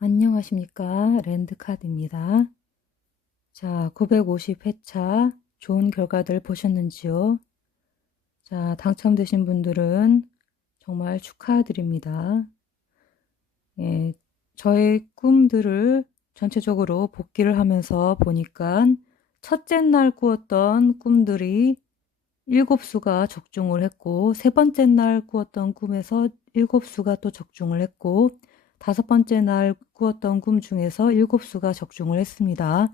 안녕하십니까. 랜드카드입니다. 자, 950회차 좋은 결과들 보셨는지요? 자, 당첨되신 분들은 정말 축하드립니다. 예, 저의 꿈들을 전체적으로 복기를 하면서 보니까 첫째 날 꾸었던 꿈들이 7수가 적중을 했고, 세 번째 날 꾸었던 꿈에서 7수가 또 적중을 했고, 다섯 번째 날 꾸었던 꿈 중에서 7수가 적중을 했습니다.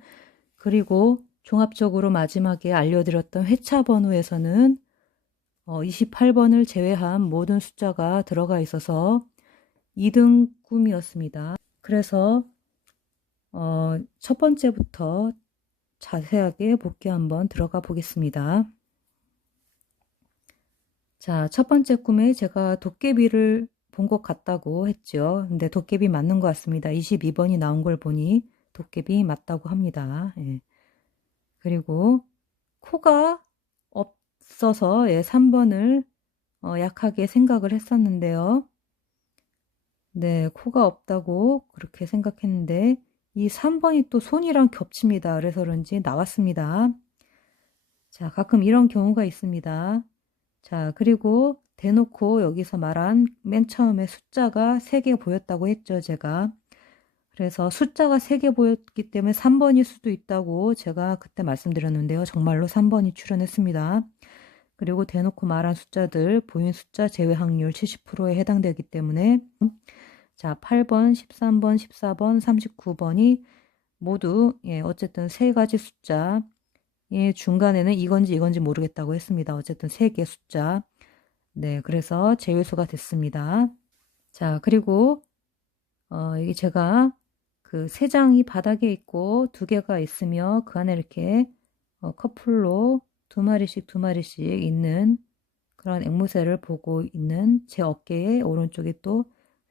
그리고 종합적으로 마지막에 알려드렸던 회차 번호에서는 28번을 제외한 모든 숫자가 들어가 있어서 2등 꿈이었습니다. 그래서 첫 번째부터 자세하게 복귀 한번 들어가 보겠습니다. 자, 첫 번째 꿈에 제가 도깨비를 본 것 같다고 했죠. 근데 도깨비 맞는 것 같습니다. 22번이 나온 걸 보니 도깨비 맞다고 합니다. 예. 그리고 코가 없어서 3번을 약하게 생각을 했었는데요. 네, 코가 없다고 그렇게 생각했는데 이 3번이 또 손이랑 겹칩니다. 그래서 그런지 나왔습니다. 자, 가끔 이런 경우가 있습니다. 자, 그리고 대놓고 여기서 말한 맨 처음에 숫자가 3개 보였다고 했죠, 제가. 그래서 숫자가 3개 보였기 때문에 3번일 수도 있다고 제가 그때 말씀드렸는데요. 정말로 3번이 출현했습니다. 그리고 대놓고 말한 숫자들, 보인 숫자 제외 확률 70%에 해당되기 때문에 자, 8번, 13번, 14번, 39번이 모두 어쨌든 세 가지 숫자 중간에는 이건지 모르겠다고 했습니다. 어쨌든 3개 숫자. 네, 그래서 제외수가 됐습니다. 자, 그리고 이게 제가 그 3장이 바닥에 있고 2개가 있으며 그 안에 이렇게 커플로 두 마리씩 있는 그런 앵무새를 보고 있는 제 어깨에 오른쪽에 또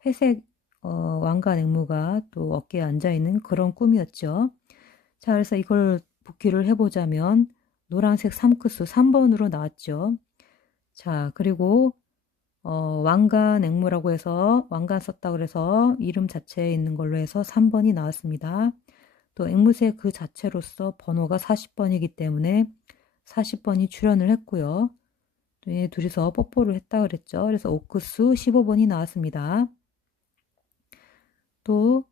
회색 왕관 앵무가 또 어깨에 앉아 있는 그런 꿈이었죠. 자, 그래서 이걸 복귀를 해보자면 노란색 3크수 3번으로 나왔죠. 자, 그리고 왕관 앵무라고 해서 왕관 썼다 그래서 이름 자체에 있는 걸로 해서 3번이 나왔습니다. 또 앵무새 그 자체로서 번호가 40번이기 때문에 40번이 출연을 했고요. 또 얘 둘이서 뽀뽀를 했다 그랬죠. 그래서 오크수 15번이 나왔습니다. 또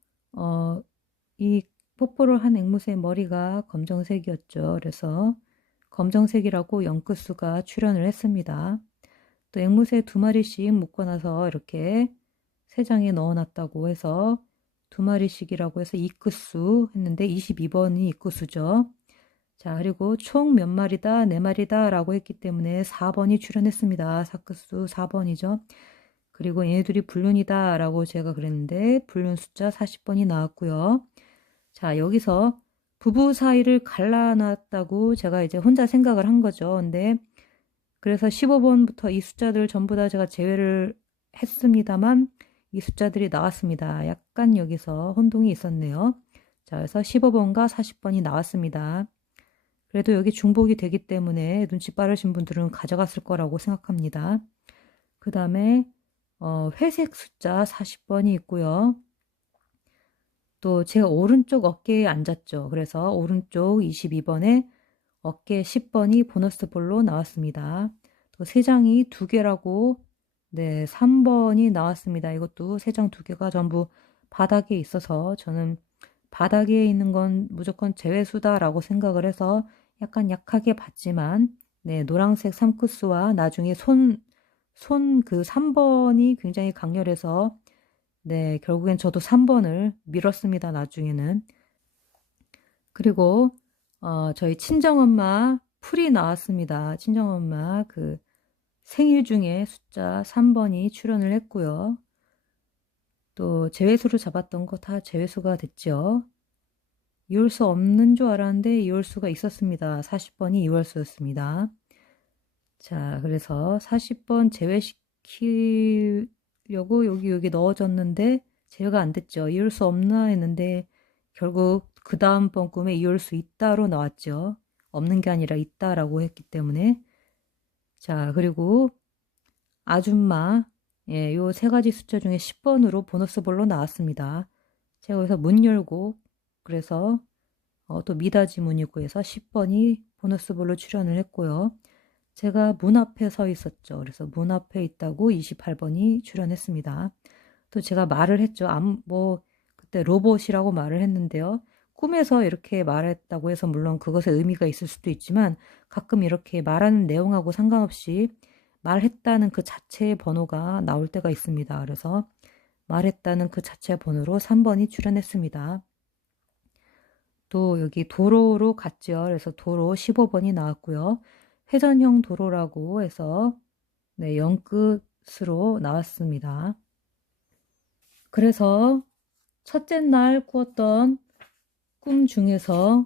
이 뽀뽀를 한 앵무새의 머리가 검정색이었죠. 그래서 검정색이라고 0크수가 출연을 했습니다. 또 앵무새 2마리씩 묶어놔서 이렇게 3장에 넣어놨다고 해서 2마리씩이라고 해서 2크수 했는데 22번이 2크수죠. 자, 그리고 총 몇 마리다, 4마리다 라고 했기 때문에 4번이 출연했습니다. 4크수 4번이죠. 그리고 얘네들이 불륜이다 라고 제가 그랬는데 불륜 숫자 40번이 나왔고요. 자, 여기서 부부 사이를 갈라놨다고 제가 이제 혼자 생각을 한 거죠. 근데 그래서 15번부터 이 숫자들 전부 다 제가 제외를 했습니다만 이 숫자들이 나왔습니다. 약간 여기서 혼동이 있었네요. 자, 그래서 15번과 40번이 나왔습니다. 그래도 여기 중복이 되기 때문에 눈치 빠르신 분들은 가져갔을 거라고 생각합니다. 그 다음에 회색 숫자 40번이 있고요. 또 제가 오른쪽 어깨에 앉았죠. 그래서 오른쪽 22번에 어깨 10번이 보너스 볼로 나왔습니다. 또 3장이 2개라고 네, 3번이 나왔습니다. 이것도 3장 2개가 전부 바닥에 있어서 저는 바닥에 있는 건 무조건 제외수다라고 생각을 해서 약간 약하게 봤지만 네, 노란색 3크스와 나중에 손 그 3번이 굉장히 강렬해서 네, 결국엔 저도 3번을 밀었습니다. 나중에는. 그리고 저희 친정엄마 풀이 나왔습니다. 친정엄마 그 생일 중에 숫자 3번이 출연을 했고요. 또 제외수로 잡았던 거 다 제외수가 됐죠. 이월수 없는 줄 알았는데 이월수가 있었습니다. 40번이 이월수였습니다. 자, 그래서 40번 제외시키려고 여기 넣어줬는데 제외가 안 됐죠. 이월수 없나 했는데 결국 그 다음번 꿈에 이월수 있다로 나왔죠. 없는 게 아니라 있다라고 했기 때문에. 자, 그리고 아줌마 요 3가지 숫자 중에 10번으로 보너스 볼로 나왔습니다. 제가 여기서 문 열고, 그래서 또 미닫이 문이고 해서 10번이 보너스볼로 출연을 했고요. 제가 문 앞에 서 있었죠. 그래서 문 앞에 있다고 28번이 출연했습니다. 또 제가 말을 했죠. 그때 로봇이라고 말을 했는데요. 꿈에서 이렇게 말했다고 해서 물론 그것에 의미가 있을 수도 있지만 가끔 이렇게 말하는 내용하고 상관없이 말했다는 그 자체의 번호가 나올 때가 있습니다. 그래서 말했다는 그 자체 번호로 3번이 출연했습니다. 또 여기 도로로 갔죠. 그래서 도로 15번이 나왔고요. 회전형 도로라고 해서 네, 0끝으로 나왔습니다. 그래서 첫째 날 꾸었던 꿈 중에서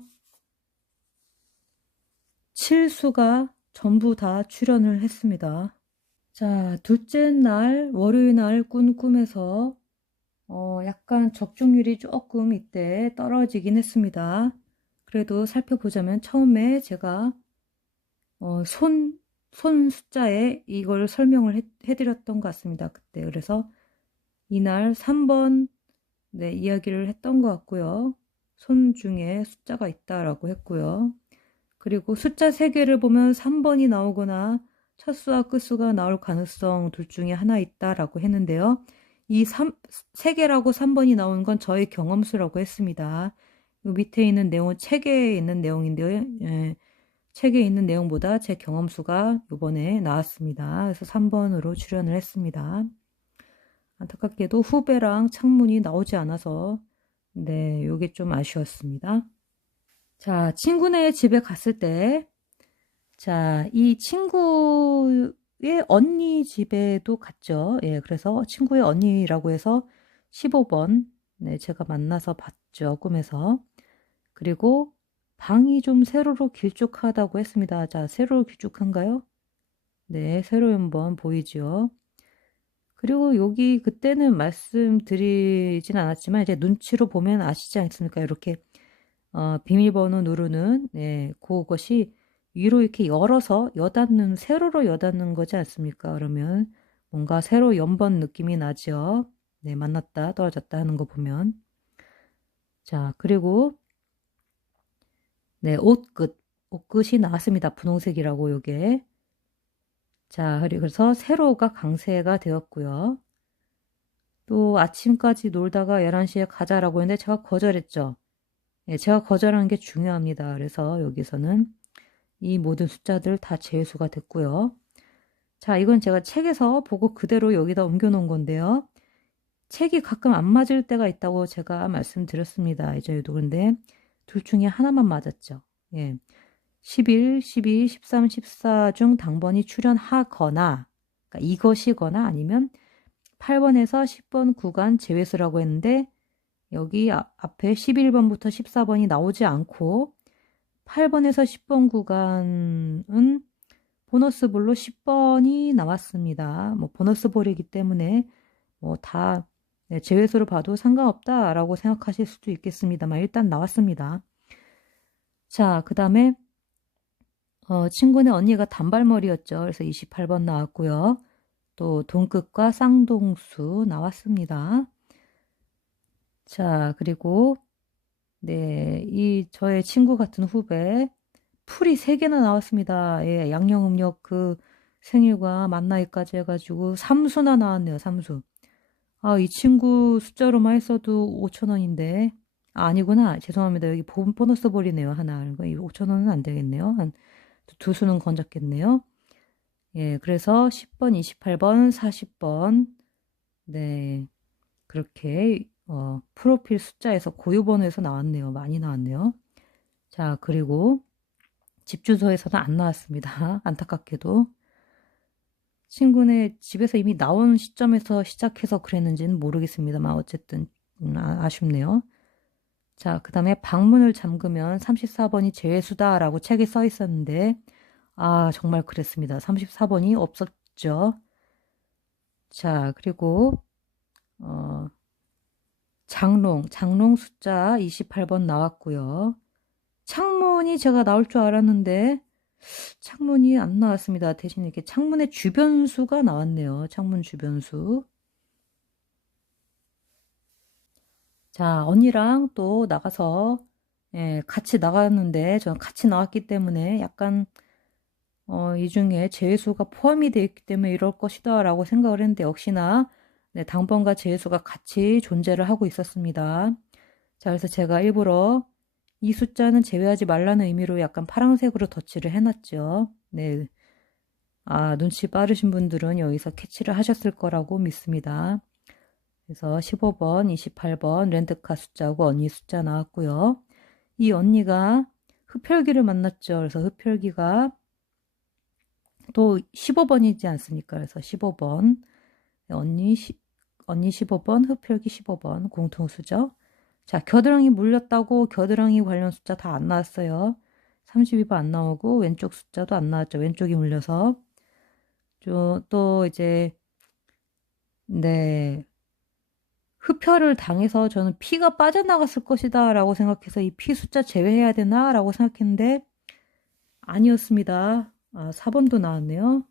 7수가 전부 다 출연을 했습니다. 자, 둘째 날 월요일 날 꾼 꿈에서 약간 적중률이 조금 이때 떨어지긴 했습니다. 그래도 살펴보자면 처음에 제가 손 숫자에 이걸 설명을 해드렸던 것 같습니다. 그때 그래서 이날 3번 네, 이야기를 했던 것 같고요. 손 중에 숫자가 있다라고 했고요. 그리고 숫자 3개를 보면 3번이 나오거나 첫수와 끝수가 나올 가능성 둘 중에 하나 있다라고 했는데요. 이 3개라고 3번이 나오는 건 저의 경험수라고 했습니다. 요 밑에 있는 내용은 책에 있는 내용인데요. 예, 책에 있는 내용보다 제 경험수가 요번에 나왔습니다. 그래서 3번으로 출연을 했습니다. 안타깝게도 후배랑 창문이 나오지 않아서 네, 요게 좀 아쉬웠습니다. 자, 친구네 집에 갔을 때 자, 이 친구의 언니 집에도 갔죠. 예, 그래서 친구의 언니라고 해서 15번 네, 제가 만나서 봤죠. 꿈에서. 그리고 방이 좀 세로로 길쭉하다고 했습니다. 자, 세로로 길쭉한가요? 네, 세로 한번 보이죠. 그리고 여기 그때는 말씀드리진 않았지만 이제 눈치로 보면 아시지 않습니까? 이렇게 비밀번호 누르는 네, 그것이 위로 이렇게 열어서 여닫는 세로로 여닫는 거지 않습니까? 그러면 뭔가 세로 연번 느낌이 나죠. 네, 만났다 떨어졌다 하는 거 보면 자 그리고 네 옷끝이 나왔습니다. 분홍색이라고 요게 자 그래서 세로가 강세가 되었고요. 또 아침까지 놀다가 11시에 가자라고 했는데 제가 거절했죠. 예, 제가 거절하는 게 중요합니다. 그래서 여기서는 이 모든 숫자들 다 재수가 됐고요. 자, 이건 제가 책에서 보고 그대로 여기다 옮겨 놓은 건데요. 책이 가끔 안 맞을 때가 있다고 제가 말씀드렸습니다. 이제도 근데 둘 중에 하나만 맞았죠. 예. 11, 12, 13, 14 중 당번이 출연하거나 그러니까 이것이거나 아니면 8번에서 10번 구간 재회수라고 했는데 여기 앞에 11번부터 14번이 나오지 않고 8번에서 10번 구간은 보너스볼로 10번이 나왔습니다. 뭐 보너스볼이기 때문에 뭐다 네, 제외수로 봐도 상관없다라고 생각하실 수도 있겠습니다만 일단 나왔습니다. 자, 그 다음에 친구네 언니가 단발머리였죠. 그래서 28번 나왔고요. 또 동끝과 쌍동수 나왔습니다. 자, 그리고 네, 이 저의 친구 같은 후배 풀이 3개나 나왔습니다. 예, 양념음력 그 생일과 만나기까지 해가지고 3수나 나왔네요. 3수. 아, 이 친구 숫자로만 했어도 5,000원인데 아니구나. 죄송합니다. 여기 보너스 볼이네요. 하나. 그러니까 5,000원은 안 되겠네요. 한 두 수는 건졌겠네요. 예, 그래서 10번, 28번, 40번 네, 그렇게 프로필 숫자에서 고유번호에서 나왔네요. 많이 나왔네요. 자, 그리고 집 주소에서는 안 나왔습니다. 안타깝게도. 친구네 집에서 이미 나온 시점에서 시작해서 그랬는지는 모르겠습니다만 어쨌든 아쉽네요. 자, 그 다음에 방문을 잠그면 34번이 재회수다라고 책에 써 있었는데 아, 정말 그랬습니다. 34번이 없었죠. 자, 그리고 장롱 숫자 28번 나왔고요. 창문이 제가 나올 줄 알았는데 창문이 안 나왔습니다. 대신 이렇게 창문의 주변수가 나왔네요. 창문 주변수. 자, 언니랑 또 나가서, 예, 같이 나갔는데, 저는 같이 나왔기 때문에 약간, 이 중에 제수가 포함이 되어 있기 때문에 이럴 것이다 라고 생각을 했는데, 역시나, 네, 당번과 제수가 같이 존재를 하고 있었습니다. 자, 그래서 제가 일부러 이 숫자는 제외하지 말라는 의미로 약간 파란색으로 덧칠을 해놨죠. 네. 아, 눈치 빠르신 분들은 여기서 캐치를 하셨을 거라고 믿습니다. 그래서 15번, 28번 렌트카 숫자고 언니 숫자 나왔고요. 이 언니가 흡혈귀를 만났죠. 그래서 흡혈귀가 또 15번이지 않습니까? 그래서 15번 언니 15번, 흡혈귀 15번 공통수죠. 자, 겨드랑이 물렸다고 겨드랑이 관련 숫자 다 안 나왔어요. 32번 안 나오고 왼쪽 숫자도 안 나왔죠. 왼쪽이 물려서. 또 이제 네. 흡혈을 당해서 저는 피가 빠져나갔을 것이다 라고 생각해서 이 피 숫자 제외해야 되나 라고 생각했는데 아니었습니다. 아, 4번도 나왔네요.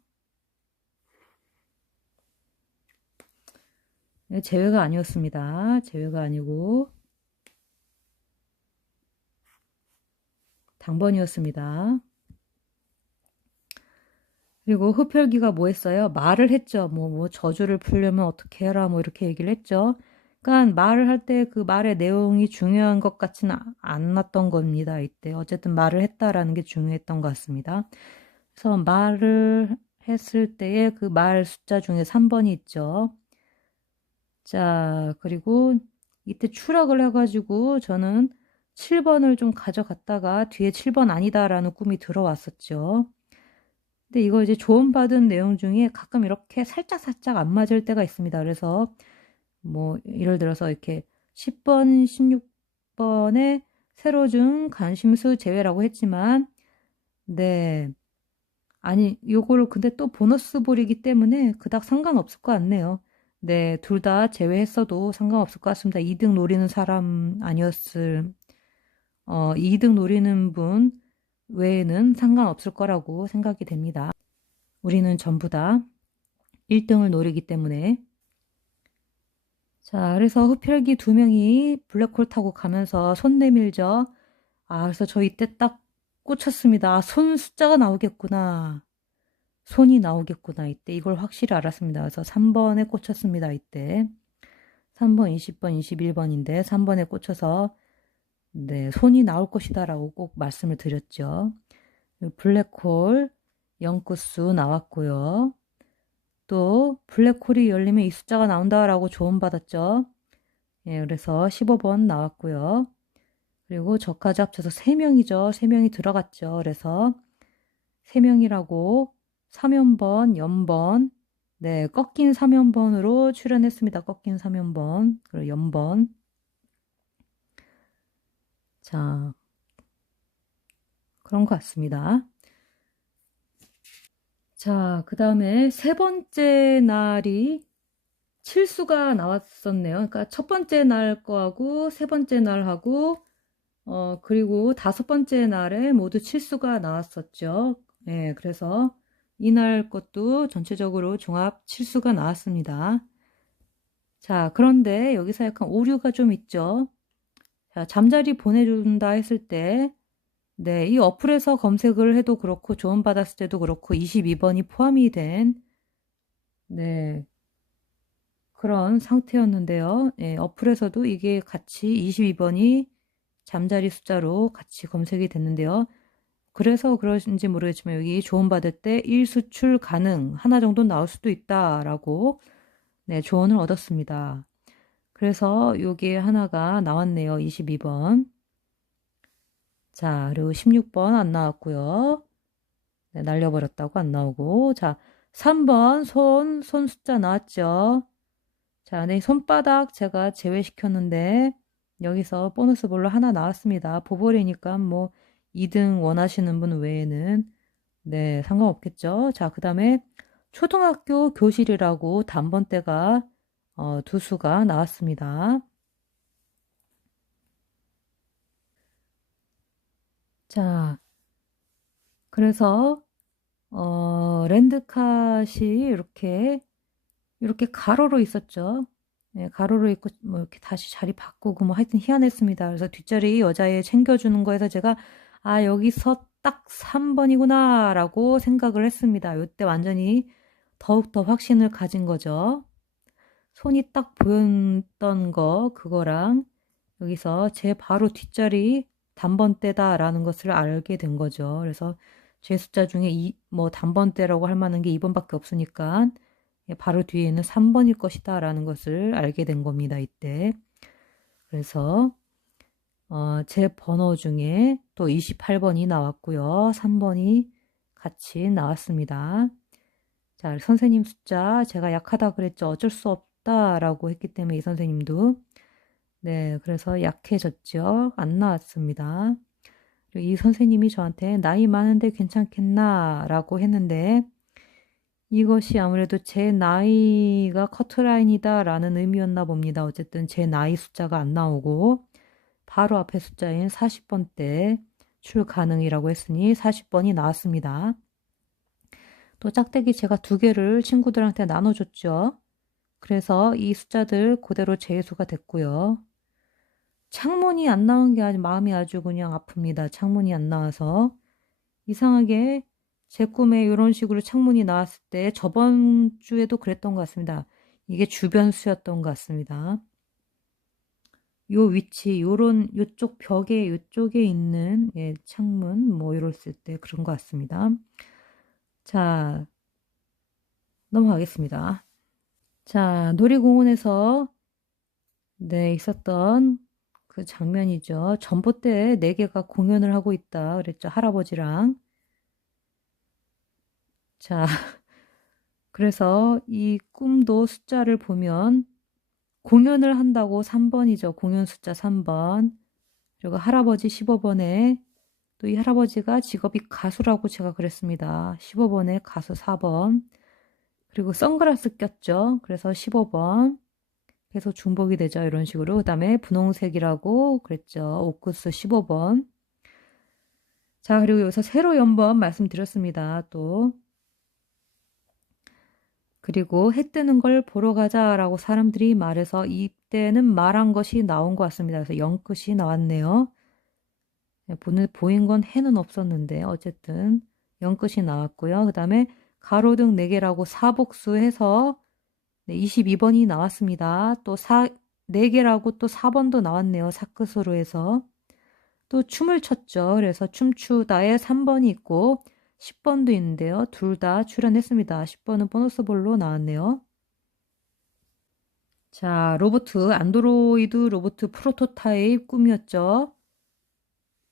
네, 제외가 아니었습니다. 제외가 아니고 당번이었습니다. 그리고 흡혈귀가 뭐 했어요? 말을 했죠. 뭐 저주를 풀려면 어떻게 해라 뭐 이렇게 얘기를 했죠. 그러니까 말을 할 때 그 말의 내용이 중요한 것 같지는 않았던 겁니다. 이때 어쨌든 말을 했다라는 게 중요했던 것 같습니다. 그래서 말을 했을 때에 그 말 숫자 중에 3번이 있죠. 자, 그리고 이때 추락을 해가지고 저는 7번을 좀 가져갔다가 뒤에 7번 아니다라는 꿈이 들어왔었죠. 근데 이거 이제 조언받은 내용 중에 가끔 이렇게 살짝살짝 안 맞을 때가 있습니다. 그래서 뭐 예를 들어서 이렇게 10번, 16번에 세로 중 관심수 제외라고 했지만 네. 아니, 요거를 근데 또 보너스 볼이기 때문에 그닥 상관없을 것 같네요. 네, 둘 다 제외했어도 상관없을 것 같습니다. 2등 노리는 사람 아니었을, 2등 노리는 분 외에는 상관없을 거라고 생각이 됩니다. 우리는 전부 다 1등을 노리기 때문에. 자, 그래서 흡혈귀 2명이 블랙홀 타고 가면서 손 내밀죠. 아, 그래서 저 이때 딱 꽂혔습니다. 아, 손 숫자가 나오겠구나. 손이 나오겠구나. 이때 이걸 확실히 알았습니다. 그래서 3번에 꽂혔습니다. 이때 3번, 20번, 21번인데 3번에 꽂혀서 네, 손이 나올 것이다 라고 꼭 말씀을 드렸죠. 블랙홀 0구수 나왔고요. 또 블랙홀이 열리면 이 숫자가 나온다라고 조언받았죠. 예, 그래서 15번 나왔고요. 그리고 저까지 합쳐서 3명이죠. 3명이 들어갔죠. 그래서 3명이라고 3연번, 연번, 네, 꺾인 3연번으로 출연했습니다. 꺾인 3연번, 그리고 연번. 자, 그런 것 같습니다. 자, 그 다음에 세 번째 날이 칠수가 나왔었네요. 그러니까 첫 번째 날 거하고 세 번째 날하고 그리고 다섯 번째 날에 모두 칠수가 나왔었죠. 예, 그래서 이날 것도 전체적으로 종합 칠수가 나왔습니다. 자, 그런데 여기서 약간 오류가 좀 있죠. 자, 잠자리 보내준다 했을 때, 네, 이 어플에서 검색을 해도 그렇고, 조언받았을 때도 그렇고, 22번이 포함이 된, 네, 그런 상태였는데요. 네, 어플에서도 이게 같이 22번이 잠자리 숫자로 같이 검색이 됐는데요. 그래서 그러신지 모르겠지만 여기 조언받을 때 일수출 가능 하나 정도 나올 수도 있다라고 네, 조언을 얻었습니다. 그래서 여기에 하나가 나왔네요. 22번. 자, 그리고 16번 안 나왔고요. 네, 날려버렸다고 안 나오고. 자, 3번 손 숫자 나왔죠. 자, 네, 손바닥 제가 제외시켰는데 여기서 보너스 볼로 하나 나왔습니다. 보벌이니까 뭐 2등 원하시는 분 외에는 네, 상관없겠죠. 자, 그 다음에 초등학교 교실이라고 단번대가 두 수가 나왔습니다. 자, 그래서 랜드캇이 이렇게 가로로 있었죠. 예, 가로로 있고 뭐 이렇게 다시 자리 바꾸고 뭐 하여튼 희한했습니다. 그래서 뒷자리 여자애 챙겨주는 거에서 제가 아 여기서 딱 3번이구나 라고 생각을 했습니다. 이때 완전히 더욱더 확신을 가진 거죠. 손이 딱 보였던 거 그거랑 여기서 제 바로 뒷자리 단번대다라는 것을 알게 된 거죠. 그래서 제 숫자 중에 뭐 단번대라고 할 만한 게 2번밖에 없으니까 바로 뒤에는 3번일 것이다 라는 것을 알게 된 겁니다. 이때. 그래서 제 번호 중에 또 28번이 나왔고요. 3번이 같이 나왔습니다. 자, 선생님 숫자 제가 약하다 그랬죠. 어쩔 수 없다라고 했기 때문에 이 선생님도 네, 그래서 약해졌죠. 안 나왔습니다. 그리고 이 선생님이 저한테 나이 많은데 괜찮겠나 라고 했는데 이것이 아무래도 제 나이가 커트라인이다 라는 의미였나 봅니다. 어쨌든 제 나이 숫자가 안 나오고 바로 앞에 숫자인 40번대 출가능이라고 했으니 40번이 나왔습니다. 또 짝대기 제가 2개를 친구들한테 나눠줬죠. 그래서 이 숫자들 그대로 제수가 됐고요. 창문이 안 나온 게 아주 마음이 아주 그냥 아픕니다. 창문이 안 나와서. 이상하게 제 꿈에 이런 식으로 창문이 나왔을 때 저번 주에도 그랬던 것 같습니다. 이게 주변수였던 것 같습니다. 요 위치, 요쪽 벽에 요쪽에 있는 예, 창문 뭐 이랬을 때 그런 것 같습니다. 자, 넘어가겠습니다. 자, 놀이공원에서 네, 있었던 그 장면이죠. 전봇대 4개가 공연을 하고 있다 그랬죠. 할아버지랑. 자, 그래서 이 꿈도 숫자를 보면 공연을 한다고 3번이죠. 공연 숫자 3번. 그리고 할아버지 15번에 또 이 할아버지가 직업이 가수라고 제가 그랬습니다. 15번에 가수 4번. 그리고 선글라스 꼈죠. 그래서 15번. 계속 중복이 되죠. 이런 식으로. 그 다음에 분홍색이라고 그랬죠. 옥구스 15번. 자, 그리고 여기서 새로 연번 말씀드렸습니다. 또. 그리고 해 뜨는 걸 보러 가자라고 사람들이 말해서 이때는 말한 것이 나온 것 같습니다. 그래서 영끝이 나왔네요. 보인 건 해는 없었는데 어쨌든 영끝이 나왔고요. 그 다음에 가로등 4개라고 사복수해서 네, 22번이 나왔습니다. 또 4개라고 또 4번도 나왔네요. 사끝으로 해서. 또 춤을 췄죠. 그래서 춤추다에 3번이 있고 10번도 있는데요. 둘 다 출연했습니다. 10번은 보너스볼로 나왔네요. 자, 안드로이드 로보트 프로토타입 꿈이었죠.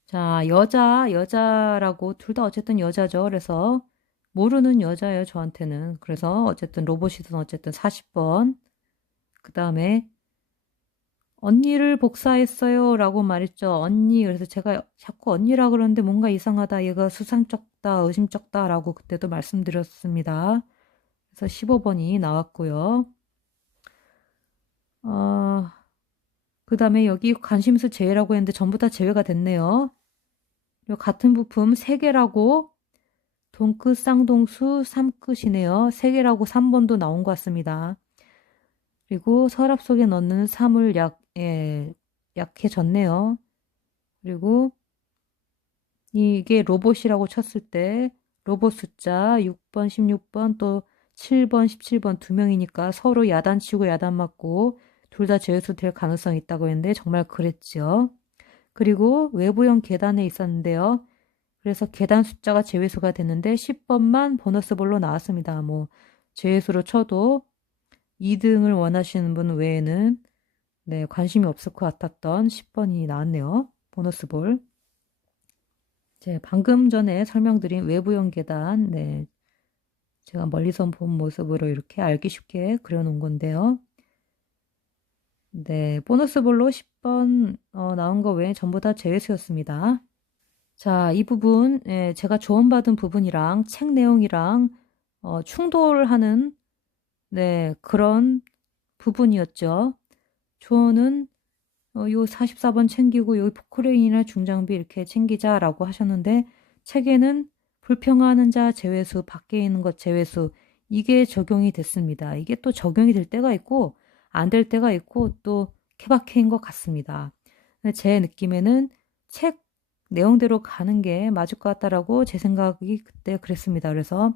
자, 여자라고 둘 다 어쨌든 여자죠. 그래서 모르는 여자예요, 저한테는. 그래서 어쨌든 로봇이든 어쨌든 40번. 그 다음에 언니를 복사했어요 라고 말했죠. 언니. 그래서 제가 자꾸 언니라 그러는데 뭔가 이상하다. 얘가 수상쩍다, 의심쩍다 라고 그때도 말씀드렸습니다. 그래서 15번이 나왔고요. 그 다음에 여기 관심수 제외라고 했는데 전부 다 제외가 됐네요. 그리고 같은 부품 3개라고 동끝 쌍동수 3끝이네요. 3개라고 3번도 나온 것 같습니다. 그리고 서랍 속에 넣는 사물 약해졌네요. 그리고 이게 로봇이라고 쳤을 때 로봇 숫자 6번, 16번 또 7번, 17번 2명이니까 서로 야단치고 야단맞고 둘 다 제외수 될 가능성이 있다고 했는데 정말 그랬죠. 그리고 외부형 계단에 있었는데요. 그래서 계단 숫자가 제외수가 됐는데 10번만 보너스볼로 나왔습니다. 뭐 제외수로 쳐도 2등을 원하시는 분 외에는 네, 관심이 없을 것 같았던 10번이 나왔네요. 보너스볼. 방금 전에 설명드린 외부형 계단, 네, 제가 멀리서 본 모습으로 이렇게 알기 쉽게 그려놓은 건데요. 네, 보너스볼로 10번 나온 거 외에 전부 다 제외수였습니다. 자, 이 부분, 제가 조언받은 부분이랑 책 내용이랑 충돌하는 네, 그런 부분이었죠. 조언은 요 44번 챙기고 요 포크레인이나 중장비 이렇게 챙기자라고 하셨는데 책에는 불평하는 자 제외수, 밖에 있는 것 제외수 이게 적용이 됐습니다. 이게 또 적용이 될 때가 있고 안 될 때가 있고 또 케바케인 것 같습니다. 제 느낌에는 책 내용대로 가는 게 맞을 것 같다라고 제 생각이 그때 그랬습니다. 그래서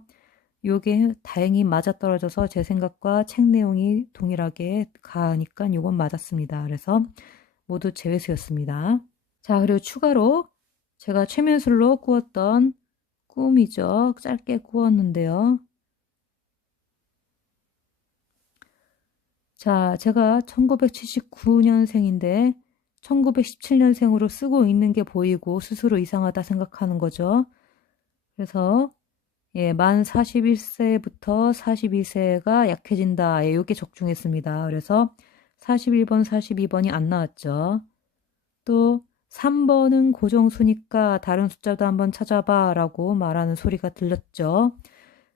요게 다행히 맞아떨어져서 제 생각과 책 내용이 동일하게 가니까 요건 맞았습니다. 그래서 모두 제외수였습니다. 자, 그리고 추가로 제가 최면술로 꾸었던 꿈이죠. 짧게 꾸었는데요. 자, 제가 1979년생인데 1917년생으로 쓰고 있는 게 보이고 스스로 이상하다 생각하는 거죠. 그래서 예, 만 41세부터 42세가 약해진다. 예, 요게 적중했습니다. 그래서 41번, 42번이 안 나왔죠. 또 3번은 고정수니까 다른 숫자도 한번 찾아봐 라고 말하는 소리가 들렸죠.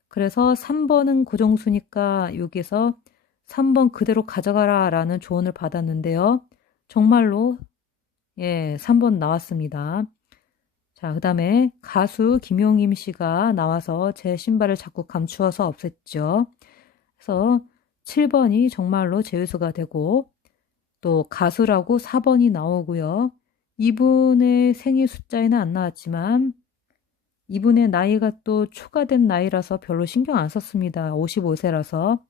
그래서 3번은 고정수니까 여기서 3번 그대로 가져가라 라는 조언을 받았는데요. 정말로 예, 3번 나왔습니다. 자, 그 다음에 가수 김용임 씨가 나와서 제 신발을 자꾸 감추어서 없앴죠. 그래서 7번이 정말로 제외수가 되고 또 가수라고 4번이 나오고요. 이분의 생일 숫자에는 안 나왔지만 이분의 나이가 또 추가된 나이라서 별로 신경 안 썼습니다. 55세라서.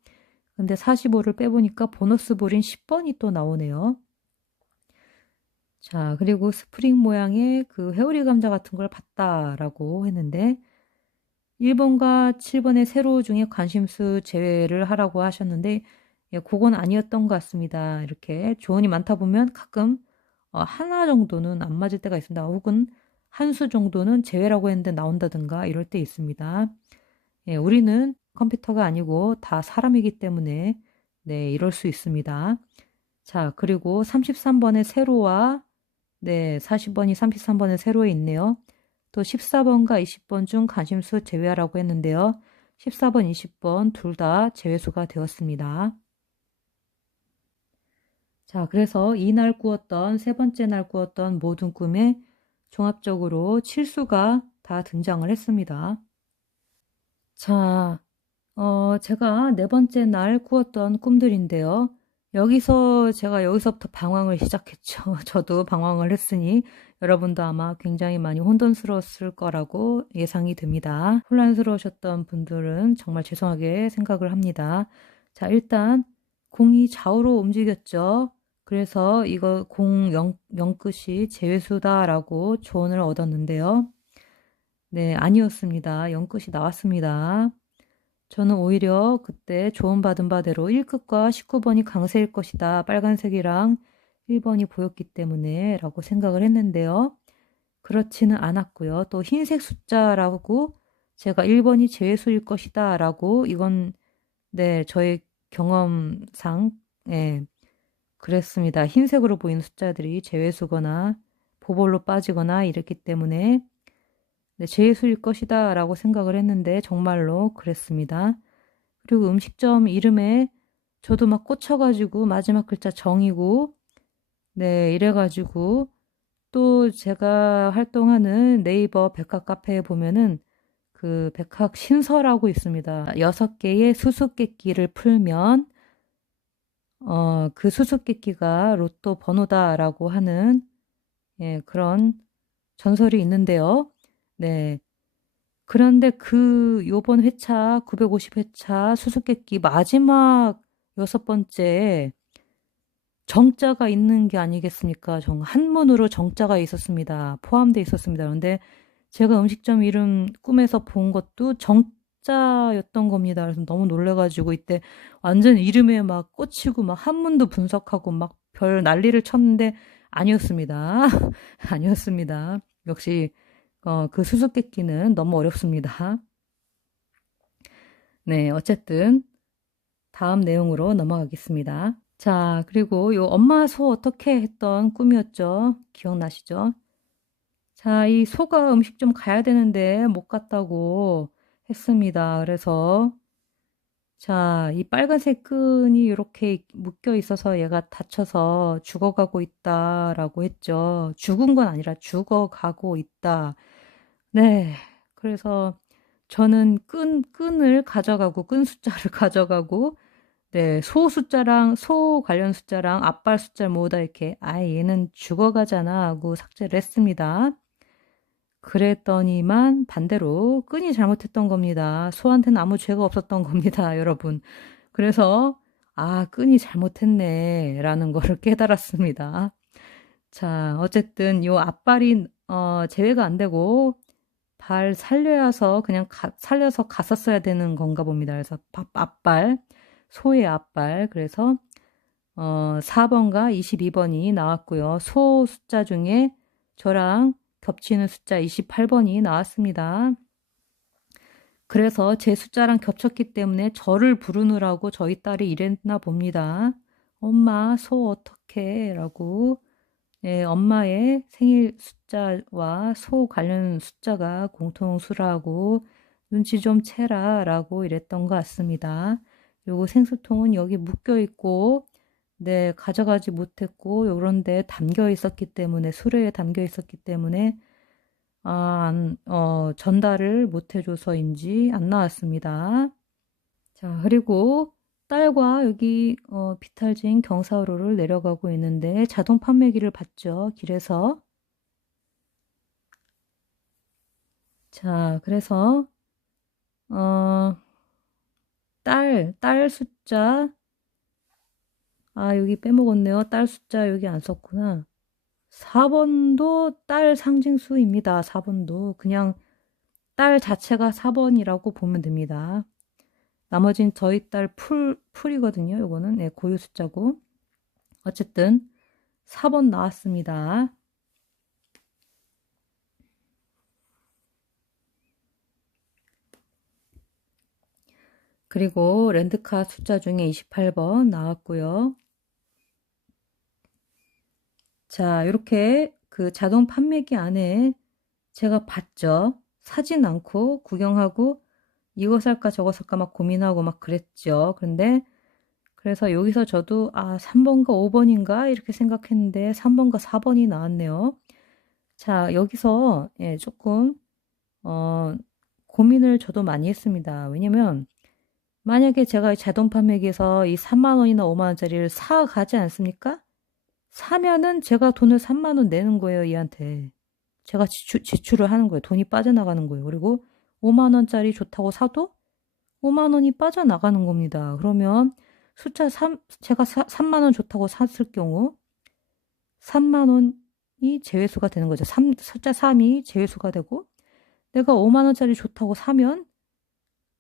근데 45를 빼보니까 보너스 볼인 10번이 또 나오네요. 자, 그리고 스프링 모양의 그 회오리 감자 같은 걸 봤다라고 했는데 1번과 7번의 세로 중에 관심수 제외를 하라고 하셨는데 예, 그건 아니었던 것 같습니다. 이렇게 조언이 많다 보면 가끔 하나 정도는 안 맞을 때가 있습니다. 혹은 한 수 정도는 제외라고 했는데 나온다든가 이럴 때 있습니다. 예, 우리는 컴퓨터가 아니고 다 사람이기 때문에 네, 이럴 수 있습니다. 자, 그리고 33번의 세로와 네, 40번이 33번의 세로에 있네요. 또 14번과 20번 중 관심수 제외하라고 했는데요. 14번, 20번 둘 다 제외수가 되었습니다. 자, 그래서 이날 꾸었던 세 번째 날 꾸었던 모든 꿈에 종합적으로 7수가 다 등장을 했습니다. 자, 제가 네 번째 날 꾸었던 꿈들인데요. 제가 여기서부터 방황을 시작했죠. 저도 방황을 했으니 여러분도 아마 굉장히 많이 혼돈스러웠을 거라고 예상이 됩니다. 혼란스러우셨던 분들은 정말 죄송하게 생각을 합니다. 자, 일단 공이 좌우로 움직였죠. 그래서 이거 공 0끝이 제외수다라고 조언을 얻었는데요. 네, 아니었습니다. 0끝이 나왔습니다. 저는 오히려 그때 조언받은 바대로 1끝과 19번이 강세일 것이다. 빨간색이랑 1번이 보였기 때문에 라고 생각을 했는데요. 그렇지는 않았고요. 또 흰색 숫자라고 제가 1번이 제외수일 것이다 라고 이건 네, 저의 경험상 예, 그랬습니다. 흰색으로 보이는 숫자들이 제외수거나 보볼로 빠지거나 이랬기 때문에 네, 제수일 것이다 라고 생각을 했는데 정말로 그랬습니다. 그리고 음식점 이름에 저도 막 꽂혀가지고 마지막 글자 정이고 네 이래가지고 또 제가 활동하는 네이버 백학 카페에 보면은 그 백학 신서라고 있습니다. 6개의 수수께끼를 풀면 그 수수께끼가 로또 번호다라고 하는 예, 그런 전설이 있는데요. 네. 그런데 요번 회차, 950회차 수수께끼 마지막 6번째에 정자가 있는 게 아니겠습니까? 한문으로 정자가 있었습니다. 포함되어 있었습니다. 그런데 제가 음식점 이름 꿈에서 본 것도 정자였던 겁니다. 그래서 너무 놀래가지고 이때 완전 이름에 막 꽂히고 막 한문도 분석하고 막 별 난리를 쳤는데 아니었습니다. 아니었습니다. 역시 그 수수께끼는 너무 어렵습니다. 네, 어쨌든 다음 내용으로 넘어가겠습니다. 자, 그리고 요 엄마 소 어떻게 했던 꿈이었죠? 기억나시죠? 자, 이 소가 음식점 가야 되는데 못 갔다고 했습니다. 그래서 자, 이 빨간색 끈이 이렇게 묶여 있어서 얘가 다쳐서 죽어가고 있다라고 했죠. 죽은 건 아니라 죽어가고 있다. 네. 그래서 저는 끈을 가져가고, 끈 숫자를 가져가고, 네, 소 관련 숫자랑 앞발 숫자를 모두 다 이렇게, 얘는 죽어가잖아 하고 삭제를 했습니다. 그랬더니만 반대로 끈이 잘못했던 겁니다. 소한테는 아무 죄가 없었던 겁니다, 여러분. 그래서, 끈이 잘못했네, 라는 거를 깨달았습니다. 자, 어쨌든 요 앞발이, 제외가 안 되고, 발 살려서 그냥 살려서 갔었어야 되는 건가 봅니다. 그래서 앞발, 소의 앞발. 그래서 4번과 22번이 나왔고요. 소 숫자 중에 저랑 겹치는 숫자 28번이 나왔습니다. 그래서 제 숫자랑 겹쳤기 때문에 저를 부르느라고 저희 딸이 이랬나 봅니다. 엄마, 소 어떡해? 라고. 네, 엄마의 생일 숫자와 소 관련 숫자가 공통수라고 눈치 좀 채라 라고 이랬던 것 같습니다. 요거 생수통은 여기 묶여 있고, 네, 가져가지 못했고, 요런데 담겨 있었기 때문에, 수레에 담겨 있었기 때문에, 전달을 못 해줘서인지 안 나왔습니다. 자, 그리고 딸과 여기 비탈진 경사로를 내려가고 있는데 자동 판매기를 봤죠. 길에서. 자, 그래서 딸 숫자 여기 빼먹었네요. 딸 숫자 여기 안 썼구나. 4번도 딸 상징수입니다. 4번도 그냥 딸 자체가 4번이라고 보면 됩니다. 나머진 저희 딸 풀이거든요. 요거는 네, 고유 숫자고. 어쨌든 4번 나왔습니다. 그리고 렌드카 숫자 중에 28번 나왔고요. 자, 이렇게 그 자동 판매기 안에 제가 봤죠. 사진 않고 구경하고 이거 살까 저거 살까 막 고민하고 막 그랬죠. 그래서 여기서 저도 3번과 5번인가 이렇게 생각했는데 3번과 4번이 나왔네요. 자, 여기서 조금 고민을 저도 많이 했습니다. 왜냐면 만약에 제가 자동 판매기에서 이 3만 원이나 5만 원짜리를 사가지 않습니까? 사면은 제가 돈을 3만 원 내는 거예요, 얘한테. 제가 지출을 하는 거예요. 돈이 빠져나가는 거예요. 그리고 5만 원짜리 좋다고 사도 5만 원이 빠져나가는 겁니다. 그러면 숫자 3만 원 좋다고 샀을 경우 3만 원이 제외수가 되는 거죠. 숫자 3이 제외수가 되고 내가 5만 원짜리 좋다고 사면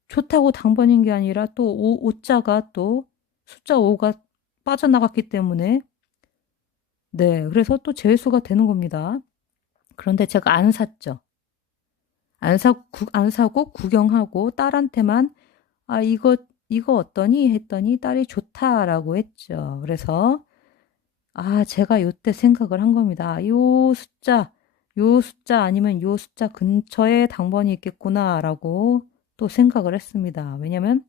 좋다고 당번인 게 아니라 또 5자가 또 숫자 5가 빠져나갔기 때문에 네, 그래서 또 제외수가 되는 겁니다. 그런데 제가 안 샀죠. 안 사고 구경하고 딸한테만 이거 어떠니? 했더니 딸이 좋다라고 했죠. 그래서 제가 요때 생각을 한 겁니다. 요 숫자 아니면 요 숫자 근처에 당번이 있겠구나라고 또 생각을 했습니다. 왜냐면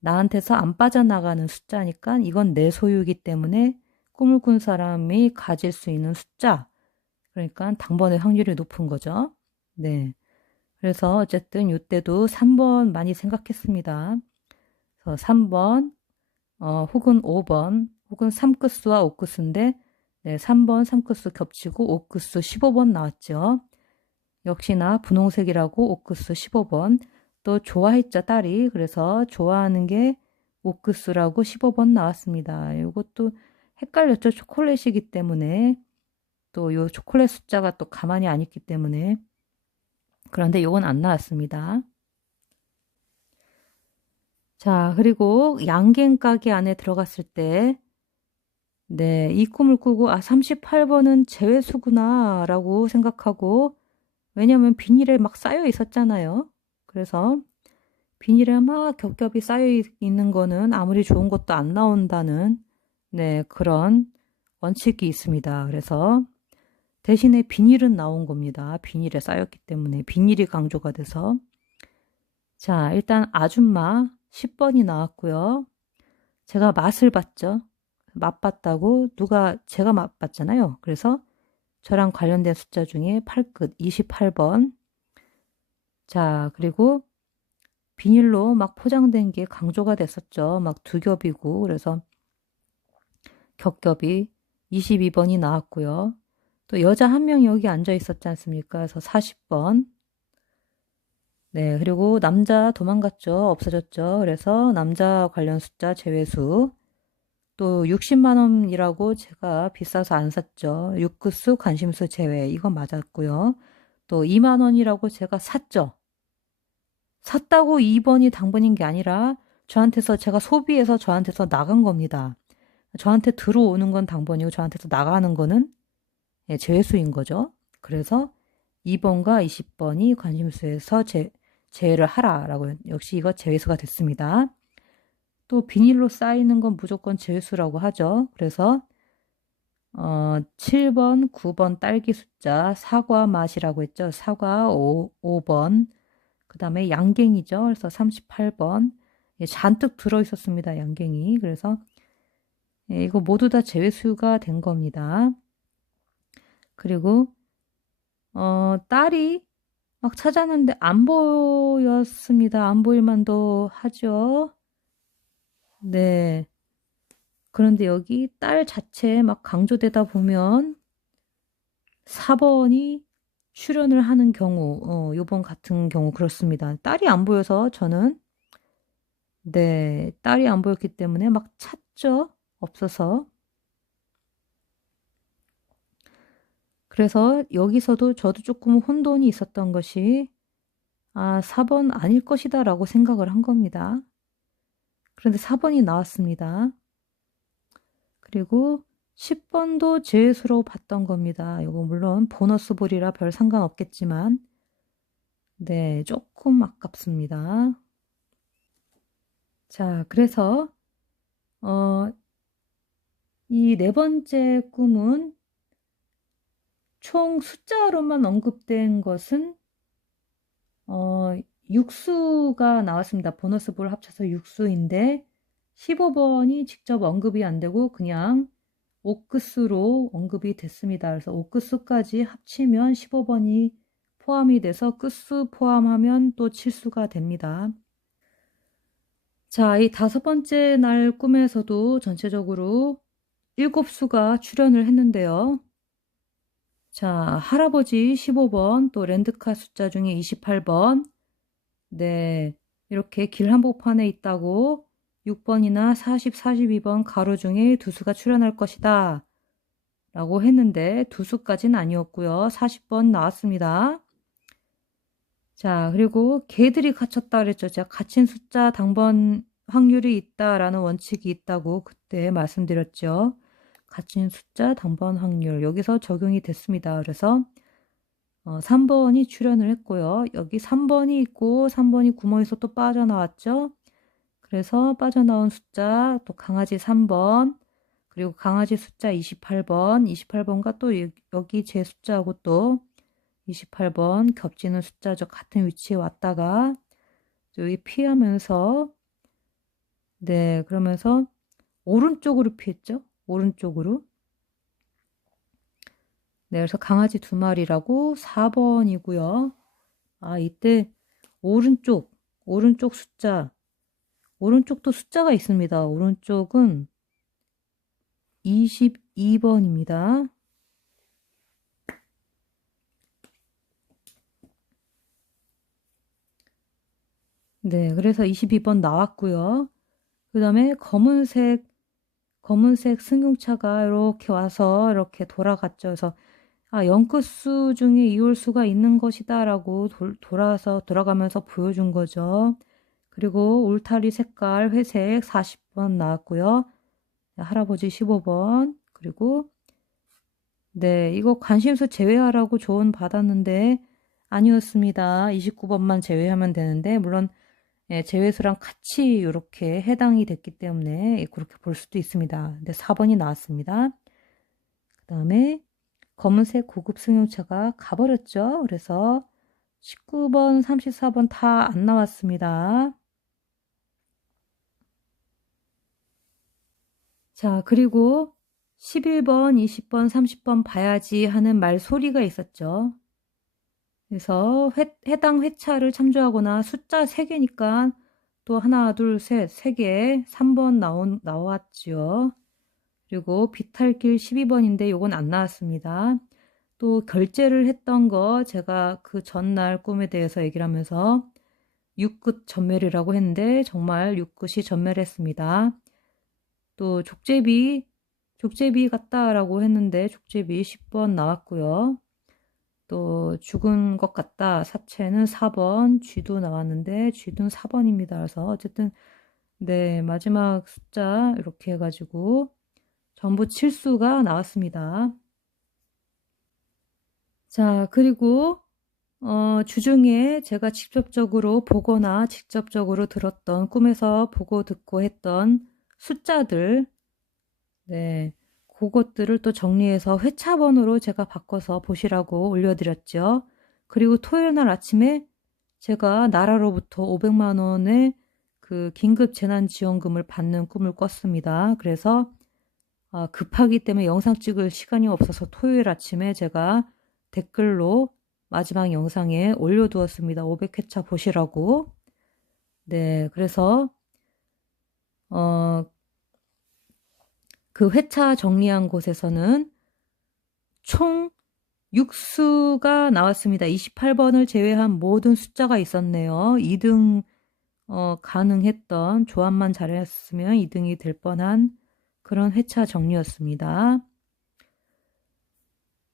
나한테서 안 빠져나가는 숫자니까 이건 내 소유이기 때문에 꿈을 꾼 사람이 가질 수 있는 숫자. 그러니까 당번의 확률이 높은 거죠. 네. 그래서 어쨌든 이때도 3번 많이 생각했습니다. 그래서 3번, 혹은 5번, 혹은 3끝수와 5끝수인데, 네, 3번, 3끝수 겹치고 5끝수 15번 나왔죠. 역시나 분홍색이라고 5끝수 15번. 또 좋아했죠, 딸이. 그래서 좋아하는 게 5끝수라고 15번 나왔습니다. 이것도 헷갈렸죠. 초콜릿이기 때문에. 또 요 초콜릿 숫자가 또 가만히 안 있기 때문에. 그런데 요건 안 나왔습니다. 자, 그리고 양갱 가게 안에 들어갔을 때, 네, 이 꿈을 꾸고, 38번은 제외수구나, 라고 생각하고, 왜냐면 비닐에 막 쌓여 있었잖아요. 그래서 비닐에 막 겹겹이 쌓여 있는 거는 아무리 좋은 것도 안 나온다는, 네, 그런 원칙이 있습니다. 그래서 대신에 비닐은 나온 겁니다. 비닐에 쌓였기 때문에 비닐이 강조가 돼서. 자, 일단 아줌마 10번이 나왔고요. 제가 맛을 봤죠. 맛봤다고 제가 맛봤잖아요. 그래서 저랑 관련된 숫자 중에 8끝 28번. 자, 그리고 비닐로 막 포장된 게 강조가 됐었죠. 막 두 겹이고 그래서 겹겹이 22번이 나왔고요. 또 여자 한 명이 여기 앉아 있었지 않습니까? 그래서 40번. 네, 그리고 남자 도망갔죠. 없어졌죠. 그래서 남자 관련 숫자 제외수. 또 60만 원이라고 제가 비싸서 안 샀죠. 육구수 관심수 제외. 이거 맞았고요. 또 2만 원이라고 제가 샀죠. 샀다고 2번이 당번인 게 아니라 저한테서 제가 소비해서 저한테서 나간 겁니다. 저한테 들어오는 건 당번이고 저한테서 나가는 거는 제외수인 거죠. 그래서 2번과 20번이 관심수에서 제외를 하라라고 역시 이거 제외수가 됐습니다. 또 비닐로 쌓이는 건 무조건 제외수라고 하죠. 그래서 7번, 9번 딸기 숫자, 사과 맛이라고 했죠. 사과 5번, 그 다음에 양갱이죠. 그래서 38번. 잔뜩 들어있었습니다. 양갱이. 그래서 이거 모두 다 제외수가 된 겁니다. 그리고 딸이 막 찾았는데 안 보였습니다. 안 보일 만도 하죠. 네. 그런데 여기 딸 자체에 막 강조되다 보면 4번이 출연을 하는 경우, 요번 같은 경우 그렇습니다. 딸이 안 보여서 저는, 네, 딸이 안 보였기 때문에 막 찾죠. 없어서. 그래서 여기서도 저도 조금 혼돈이 있었던 것이, 4번 아닐 것이다 라고 생각을 한 겁니다. 그런데 4번이 나왔습니다. 그리고 10번도 제수로 봤던 겁니다. 이거 물론 보너스 볼이라 별 상관없겠지만 네, 조금 아깝습니다. 자, 그래서 이 네 번째 꿈은 총 숫자로만 언급된 것은 육수가 나왔습니다. 보너스 볼 합쳐서 육수인데 15번이 직접 언급이 안 되고 그냥 옥끝수로 언급이 됐습니다. 그래서 옥끝수까지 합치면 15번이 포함이 돼서 끝수 포함하면 또 칠수가 됩니다. 자, 이 다섯 번째 날 꿈에서도 전체적으로 7수가 출연을 했는데요. 자, 할아버지 15번, 또 렌트카 숫자 중에 28번. 네, 이렇게 길 한복판에 있다고 6번이나 40, 42번 가로 중에 두 수가 출연할 것이다 라고 했는데 두 수까지는 아니었고요. 40번 나왔습니다. 자, 그리고 개들이 갇혔다 그랬죠. 제가 갇힌 숫자 당번 확률이 있다라는 원칙이 있다고 그때 말씀드렸죠. 갇힌 숫자 당번 확률 여기서 적용이 됐습니다. 그래서 3번이 출연을 했고요. 여기 3번이 있고 3번이 구멍에서 또 빠져나왔죠. 그래서 빠져나온 숫자 또 강아지 3번 그리고 강아지 숫자 28번 28번과 또 여기 제 숫자하고 또 28번 겹치는 숫자죠. 같은 위치에 왔다가 여기 피하면서 네 그러면서 오른쪽으로 피했죠. 오른쪽으로. 네, 그래서 강아지 2마리라고 4번이고요. 이때 오른쪽 숫자, 오른쪽도 숫자가 있습니다. 오른쪽은 22번입니다. 네, 그래서 22번 나왔고요. 그 다음에 검은색 승용차가 이렇게 와서 이렇게 돌아갔죠. 그래서 영끝수 중에 이홀수가 있는 것이다 라고 돌아가면서 보여준 거죠. 그리고 울타리 색깔 회색 40번 나왔고요. 할아버지 15번 그리고 네 이거 관심수 제외하라고 조언 받았는데 아니었습니다. 29번만 제외하면 되는데 물론 제외수랑 같이 이렇게 해당이 됐기 때문에 그렇게 볼 수도 있습니다. 근데 4번이 나왔습니다. 그 다음에 검은색 고급 승용차가 가버렸죠. 그래서 19번, 34번 다 안 나왔습니다. 자, 그리고 11번, 20번, 30번 봐야지 하는 말소리가 있었죠. 그래서 해당 회차를 참조하거나 숫자 3개니까 또 하나, 둘, 셋, 세 개, 3번 나왔지요. 그리고 비탈길 12번인데 요건 안 나왔습니다. 또 결제를 했던 거 제가 그 전날 꿈에 대해서 얘기를 하면서 6끝 전멸이라고 했는데 정말 6끝이 전멸했습니다. 또 족제비 같다라고 했는데 족제비 10번 나왔고요. 또 죽은 것 같다. 사체는 4번, 쥐도 나왔는데 쥐도 4번입니다. 그래서 어쨌든 네, 마지막 숫자 이렇게 해가지고 전부 칠수가 나왔습니다. 자, 그리고 주중에 제가 직접적으로 보거나 직접적으로 들었던 꿈에서 보고 듣고 했던 숫자들, 네, 그것들을 또 정리해서 회차번호로 제가 바꿔서 보시라고 올려드렸죠. 그리고 토요일 날 아침에 제가 나라로부터 500만 원의 그 긴급 재난지원금을 받는 꿈을 꿨습니다. 그래서 급하기 때문에 영상 찍을 시간이 없어서 토요일 아침에 제가 댓글로 마지막 영상에 올려두었습니다. 500회차 보시라고. 네, 그래서 그 회차 정리한 곳에서는 총 6수가 나왔습니다. 28번을 제외한 모든 숫자가 있었네요. 2등 가능했던 조합만 잘했으면 2등이 될 뻔한 그런 회차 정리였습니다.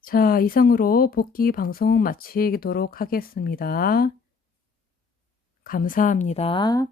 자, 이상으로 복귀 방송 마치도록 하겠습니다. 감사합니다.